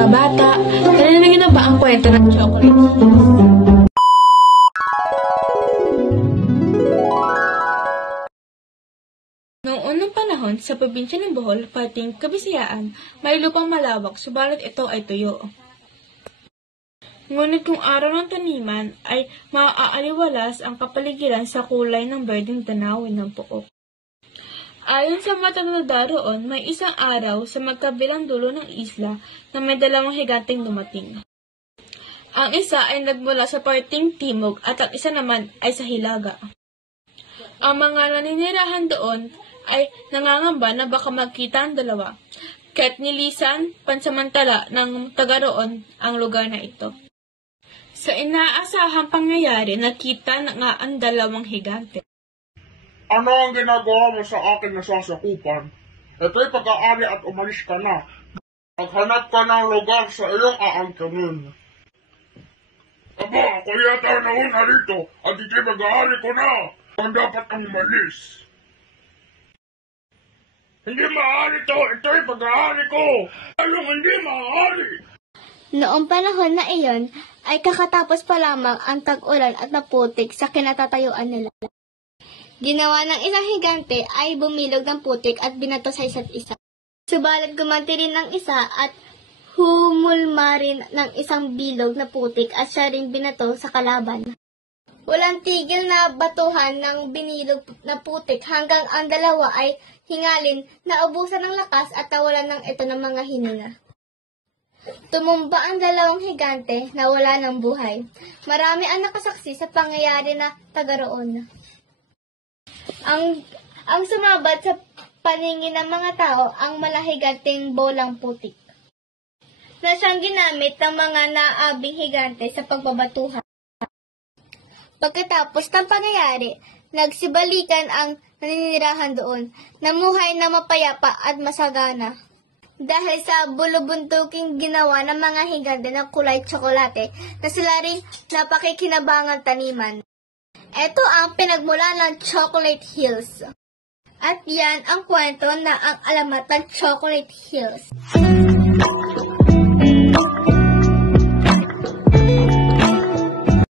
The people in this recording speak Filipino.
mga bata, narinig na ba ang kwento ng chocolate? Noong unang panahon, sa probinsya ng Bohol, pating Kabisayaan, may lupang malawak, subalit ito ay tuyo. Ngunit kung araw ng taniman ay maaaliwalas ang kapaligiran sa kulay ng berdeng tanawin ng pook. Ayon sa matang daroon, may isang araw sa magkabilang dulo ng isla na may dalawang higanteng dumating. Ang isa ay nagmula sa parteng timog at ang isa naman ay sa hilaga. Ang mga naninirahan doon ay nangangamba na baka magkita ang dalawa, kaya't nilisan pansamantala ng taga roon ang lugar na ito. Sa inaasahang pangyayari, nakita na nga ang dalawang higante. Ano ang ginagawa mo sa akin na sasakupan? Ito'y pag-aari at umalis ka na. Maghanap ka ng lugar sa iyong aangkinin. Aba, ako yata nauna rito at ito'y pag-aari ko na. Ang dapat ang umalis. Hindi maaari to, ito'y pag-aari ko. Anong hindi maaari? Noong panahon na iyon, ay kakatapos pa lamang ang tag-ulan at naputik sa kinatatayuan nila. Ginawa ng isang higante ay bumilog ng putik at binato sa isa't isa. Subalit gumanti rin ng isa at humulma rin ng isang bilog na putik at siya rin binato sa kalaban. Walang tigil na batuhan ng binilog na putik hanggang ang dalawa ay hingalin, naubusan ng lakas at nawalan ng ito ng mga hininga. Tumumba ang dalawang higante na wala ng buhay. Marami ang nakasaksi sa pangyayari na taga roon. Ang sumabad sa paningin ng mga tao ang malahiganting bolang putik na siyang ginamit ng mga naabing higante sa pagbabatuhan. Pagkatapos ng pangyayari, nagsibalikan ang naninirahan doon, namuhay na mapayapa at masagana. Dahil sa bulubuntuking ginawa ng mga higante ng kulay tsokolate na sila rin napakikinabangang taniman. Ito ang pinagmula ng Chocolate Hills. At yan ang kwento na ang alamat ng Chocolate Hills.